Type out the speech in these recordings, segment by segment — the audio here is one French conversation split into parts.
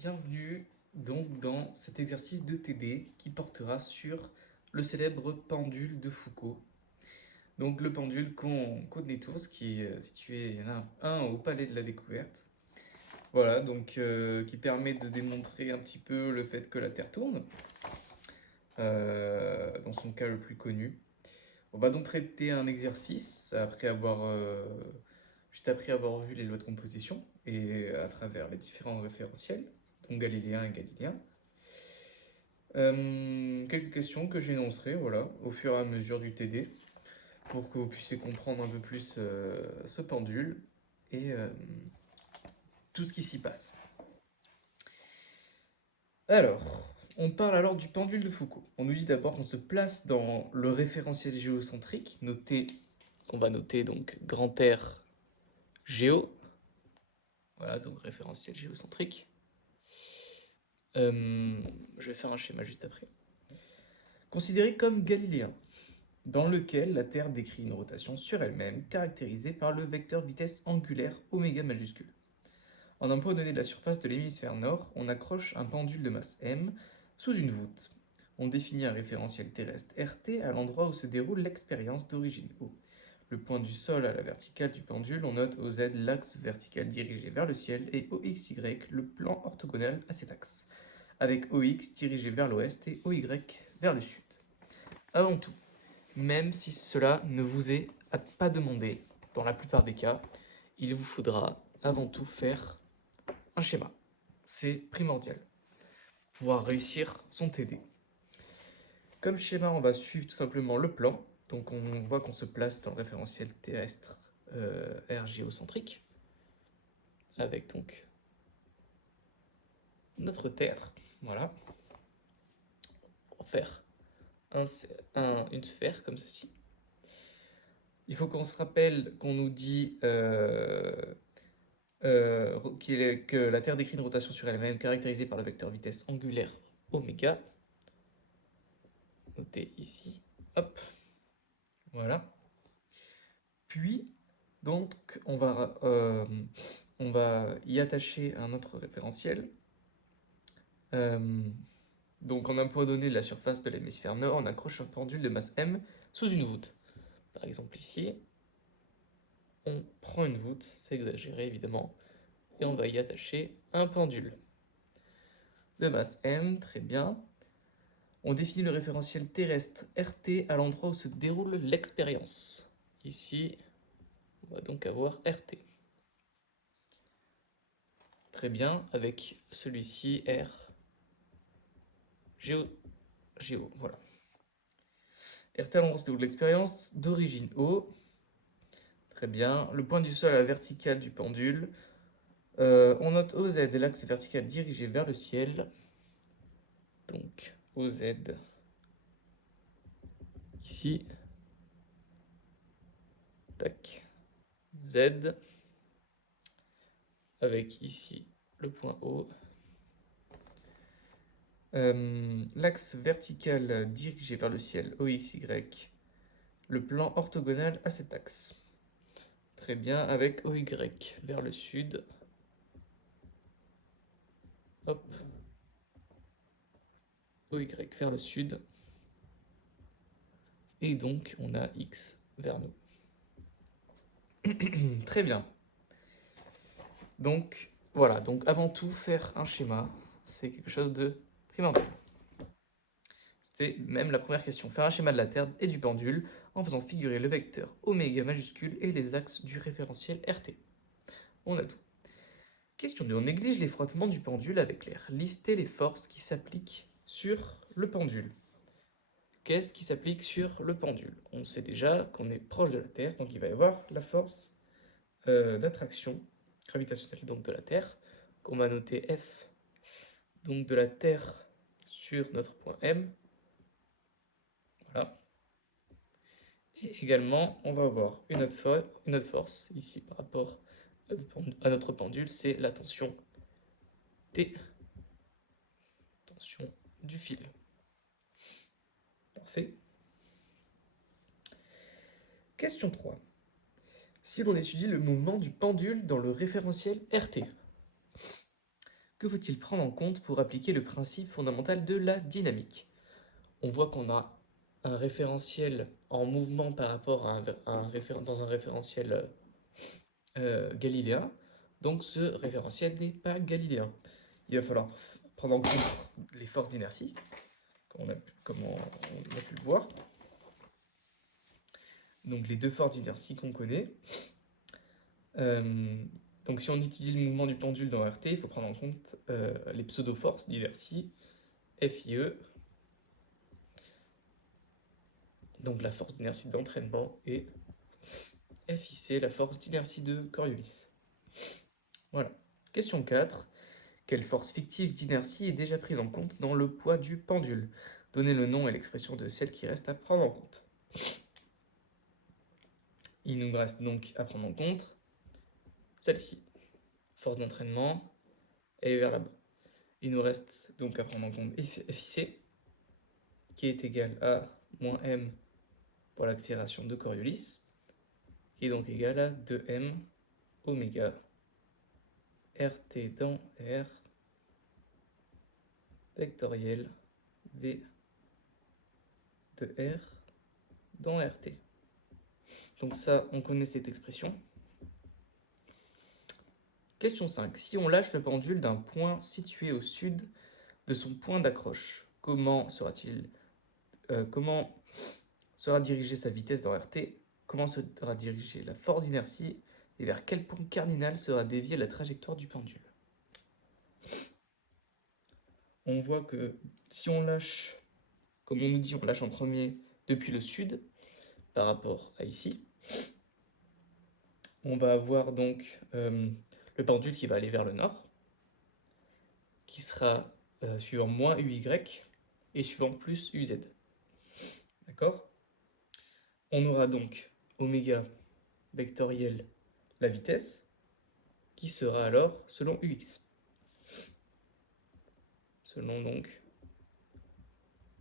Bienvenue donc dans cet exercice de TD qui portera sur le célèbre pendule de Foucault. Donc le pendule qu'on connaît tous, qui est situé, il y en a un au Palais de la Découverte. Voilà, donc qui permet de démontrer un petit peu le fait que la Terre tourne, dans son cas le plus connu. On va donc traiter un exercice juste après avoir vu les lois de composition et à travers les différents référentiels, donc galiléen et galiléen. Quelques questions que j'énoncerai, voilà, au fur et à mesure du TD, pour que vous puissiez comprendre un peu plus ce pendule et tout ce qui s'y passe. Alors, on parle alors du pendule de Foucault. On nous dit d'abord qu'on se place dans le référentiel géocentrique, qu'on va noter donc grand R géo, voilà, donc référentiel géocentrique. Je vais faire un schéma juste après. Considéré comme galiléen, dans lequel la Terre décrit une rotation sur elle-même caractérisée par le vecteur vitesse angulaire oméga majuscule. En un point donné de la surface de l'hémisphère nord, on accroche un pendule de masse m sous une voûte. On définit un référentiel terrestre RT à l'endroit où se déroule l'expérience d'origine O. Le point du sol à la verticale du pendule, on note OZ l'axe vertical dirigé vers le ciel et OXY le plan orthogonal à cet axe, avec OX dirigé vers l'ouest et OY vers le sud. Avant tout, même si cela ne vous est pas demandé, dans la plupart des cas, il vous faudra avant tout faire un schéma. C'est primordial. Pouvoir réussir son TD. Comme schéma, on va suivre tout simplement le plan. Donc on voit qu'on se place dans le référentiel terrestre R géocentrique, avec donc notre Terre. Voilà. On va faire une sphère comme ceci. Il faut qu'on se rappelle qu'on nous dit que la Terre décrit une rotation sur elle-même caractérisée par le vecteur vitesse angulaire oméga. Noté ici. Hop. Voilà. Puis, donc, on va y attacher un autre référentiel. Donc, en un point donné de la surface de l'hémisphère nord, on accroche un pendule de masse m sous une voûte. Par exemple, ici, on prend une voûte, c'est exagéré évidemment, et on va y attacher un pendule de masse m, très bien. On définit le référentiel terrestre RT à l'endroit où se déroule l'expérience. Ici, on va donc avoir RT. Très bien, avec celui-ci R géo, voilà. RT à l'endroit où se déroule l'expérience d'origine O. Très bien. Le point du sol à la verticale du pendule. On note OZ et l'axe vertical dirigé vers le ciel. Donc OZ ici. Tac. Z. Avec ici le point O. L'axe vertical dirigé vers le ciel, OXY, le plan orthogonal à cet axe. Très bien, avec OY vers le sud. Hop. OY vers le sud. Et donc, on a X vers nous. Très bien. Donc, voilà. Donc, avant tout, faire un schéma, c'est quelque chose de primordial. C'était même la première question. Faire un schéma de la Terre et du pendule en faisant figurer le vecteur oméga majuscule et les axes du référentiel RT. On a tout. Question 2. On néglige les frottements du pendule avec l'air. Listez les forces qui s'appliquent sur le pendule. Qu'est-ce qui s'applique sur le pendule? On sait déjà qu'on est proche de la Terre, donc il va y avoir la force d'attraction gravitationnelle donc de la Terre, qu'on va noter F donc de la Terre sur notre point M. Voilà. Et également, on va avoir une autre force ici par rapport à notre pendule, c'est la tension T, tension du fil. Parfait. Question 3. Si l'on étudie le mouvement du pendule dans le référentiel RT, Que faut-il prendre en compte pour appliquer le principe fondamental de la dynamique? On voit qu'on a un référentiel en mouvement par rapport à dans un référentiel galiléen, donc ce référentiel n'est pas galiléen. Il va falloir prendre en compte les forces d'inertie, comme on a pu le voir. Donc les deux forces d'inertie qu'on connaît. Donc si on étudie le mouvement du pendule dans RT, il faut prendre en compte les pseudo-forces d'inertie, FIE, donc la force d'inertie d'entraînement, et FIC, la force d'inertie de Coriolis. Voilà. Question 4. Quelle force fictive d'inertie est déjà prise en compte dans le poids du pendule? Donnez le nom et l'expression de celle qui reste à prendre en compte. Il nous reste donc à prendre en compte celle-ci. Force d'entraînement, elle est vers là-bas. Il nous reste donc à prendre en compte FIC, qui est égal à moins m fois l'accélération de Coriolis, qui est donc égal à 2m oméga RT dans R vectoriel V de R dans RT. Donc ça, on connaît cette expression. Question 5. Si on lâche le pendule d'un point situé au sud de son point d'accroche, comment sera dirigée sa vitesse dans RT? Comment sera dirigée la force d'inertie? Et vers quel point cardinal sera déviée la trajectoire du pendule? On voit que si on lâche, comme on nous dit, on lâche en premier depuis le sud par rapport à ici, on va avoir donc le pendule qui va aller vers le nord, qui sera suivant moins UY et suivant plus UZ. D'accord? On aura donc oméga vectoriel la vitesse, qui sera alors selon UX. Selon donc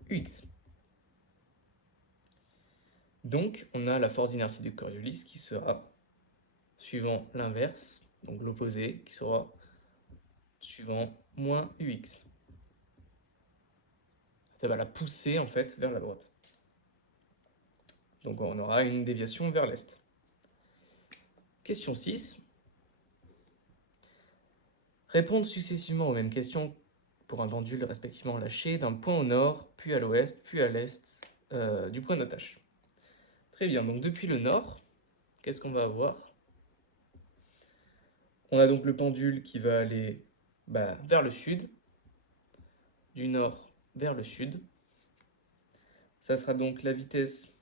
UX. Donc, on a la force d'inertie de Coriolis qui sera suivant l'inverse, donc l'opposé, qui sera suivant moins UX. Ça va la pousser en fait vers la droite. Donc on aura une déviation vers l'est. Question 6. Répondre successivement aux mêmes questions pour un pendule respectivement lâché d'un point au nord, puis à l'ouest, puis à l'est du point d'attache. Très bien, donc depuis le nord, qu'est-ce qu'on va avoir? On a donc le pendule qui va aller vers le sud, du nord vers le sud. Ça sera donc la vitesse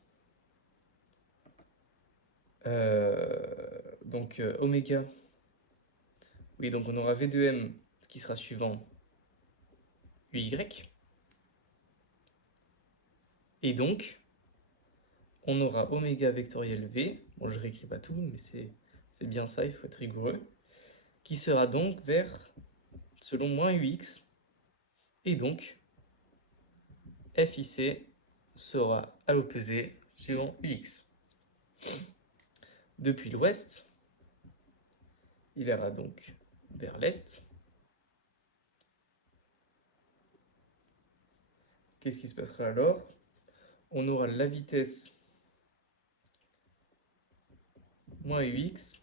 oméga. Oui, donc on aura V2m qui sera suivant UY. Et donc, on aura oméga vectoriel V, bon je ne réécris pas tout, mais c'est bien ça, il faut être rigoureux, qui sera donc vers, selon moins UX, et donc FIC sera à l'opposé suivant UX. Depuis l'ouest, il ira donc vers l'est. Qu'est-ce qui se passera alors? On aura la vitesse moins UX,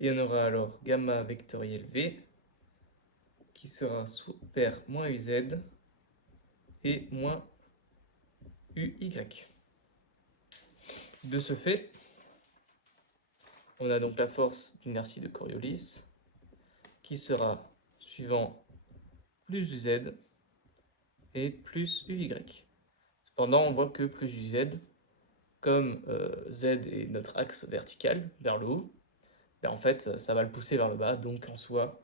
et on aura alors gamma vectoriel V, qui sera vers moins UZ et moins UY. De ce fait, on a donc la force d'inertie de Coriolis qui sera suivant plus UZ et plus UY. Cependant, on voit que plus UZ, comme Z est notre axe vertical vers le haut, en fait, ça va le pousser vers le bas, donc en soi,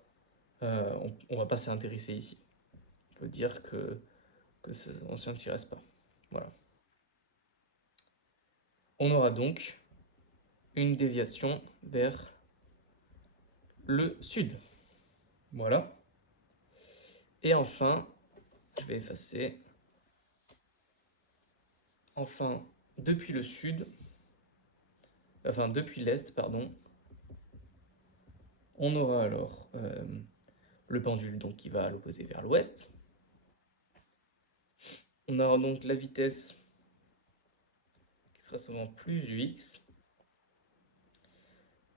on ne va pas s'y intéresser ici. On peut dire on ne s'y intéresse pas. Voilà. On aura donc une déviation vers le sud. Voilà. Et enfin, je vais effacer. Enfin, depuis le sud, enfin depuis l'est, pardon, on aura alors le pendule donc qui va à l'opposé vers l'ouest. On aura donc la vitesse qui sera souvent plus ux.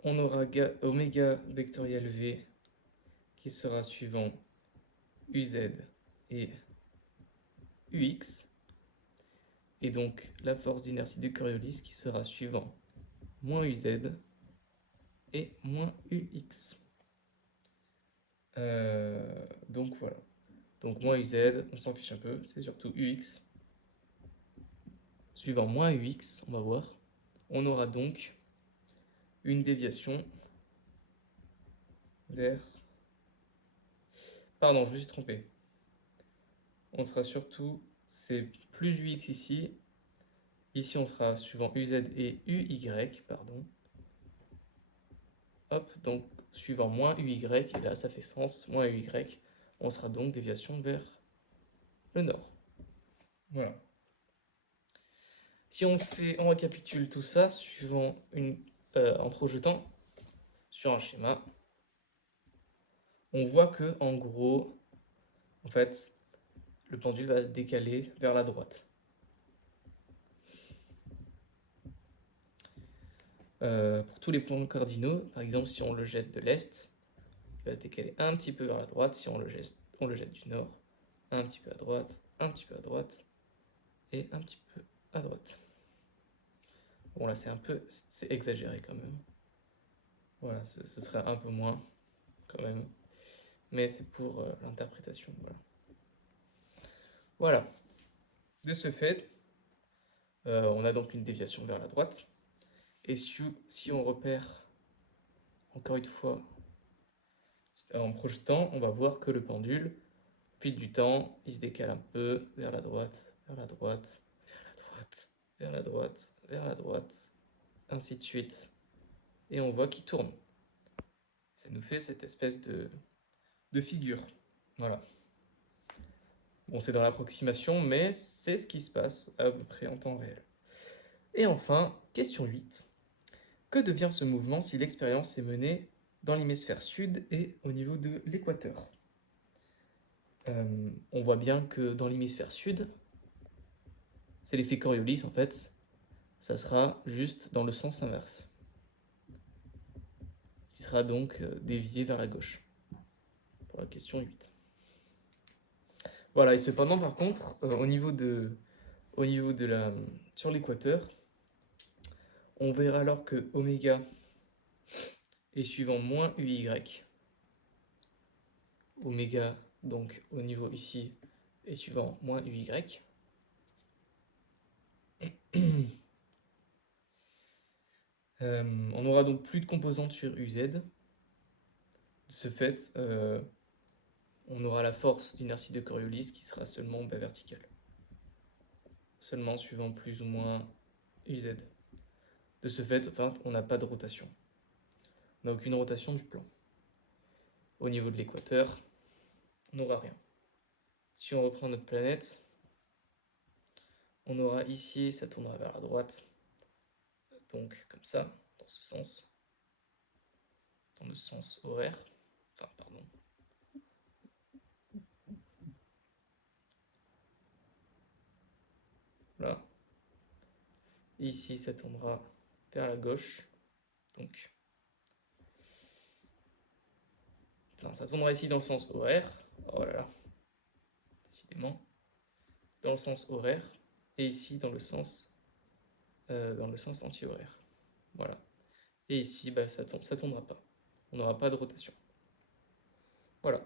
On aura oméga vectoriel v qui sera suivant uz et ux. Et donc la force d'inertie de Coriolis qui sera suivant moins uz et moins ux. Donc voilà. Donc moins uz, on s'en fiche un peu, c'est surtout ux. Suivant moins ux, on va voir, on aura donc une déviation vers... Pardon, je me suis trompé. On sera surtout, c'est plus ux ici. Ici, on sera suivant uz et uy, pardon. Hop, donc suivant moins uy, et là ça fait sens, moins uy. On sera donc déviation vers le nord. Voilà. Si on récapitule tout ça en projetant sur un schéma, on voit que en gros, en fait, le pendule va se décaler vers la droite. Pour tous les points cardinaux, par exemple, si on le jette de l'est, il va se décaler un petit peu vers la droite. Si on le jette du nord, un petit peu à droite, un petit peu à droite et un petit peu à droite. Bon là c'est exagéré quand même. Voilà, ce serait un peu moins quand même, mais c'est pour l'interprétation. Voilà. De ce fait, on a donc une déviation vers la droite. Et si on repère, encore une fois, en projetant, on va voir que le pendule, au fil du temps, il se décale un peu vers la droite, vers la droite, vers la droite, vers la droite, vers la droite, ainsi de suite. Et on voit qu'il tourne. Ça nous fait cette espèce de figure. Voilà. Bon, c'est dans l'approximation, mais c'est ce qui se passe à peu près en temps réel. Et enfin, question 8. Que devient ce mouvement si l'expérience est menée dans l'hémisphère sud et au niveau de l'équateur? On voit bien que dans l'hémisphère sud, c'est l'effet Coriolis en fait, ça sera juste dans le sens inverse. Il sera donc dévié vers la gauche, pour la question 8. Voilà, et cependant par contre, sur l'équateur, on verra alors que oméga est suivant moins uy. Oméga, donc au niveau ici, est suivant moins uy. On aura donc plus de composantes sur uz. De ce fait, on aura la force d'inertie de Coriolis qui sera seulement verticale. Seulement suivant plus ou moins uz. De ce fait, enfin, on n'a pas de rotation. On n'a aucune rotation du plan. Au niveau de l'équateur, on n'aura rien. Si on reprend notre planète, on aura ici, ça tournera vers la droite, donc comme ça, dans ce sens, dans le sens horaire, enfin pardon. Voilà. Ici, ça tournera vers la gauche, donc ça tournera ici dans le sens horaire, oh là là, décidément, dans le sens horaire, et ici dans le sens anti-horaire. Voilà. Et ici, ça tournera pas. On n'aura pas de rotation. Voilà.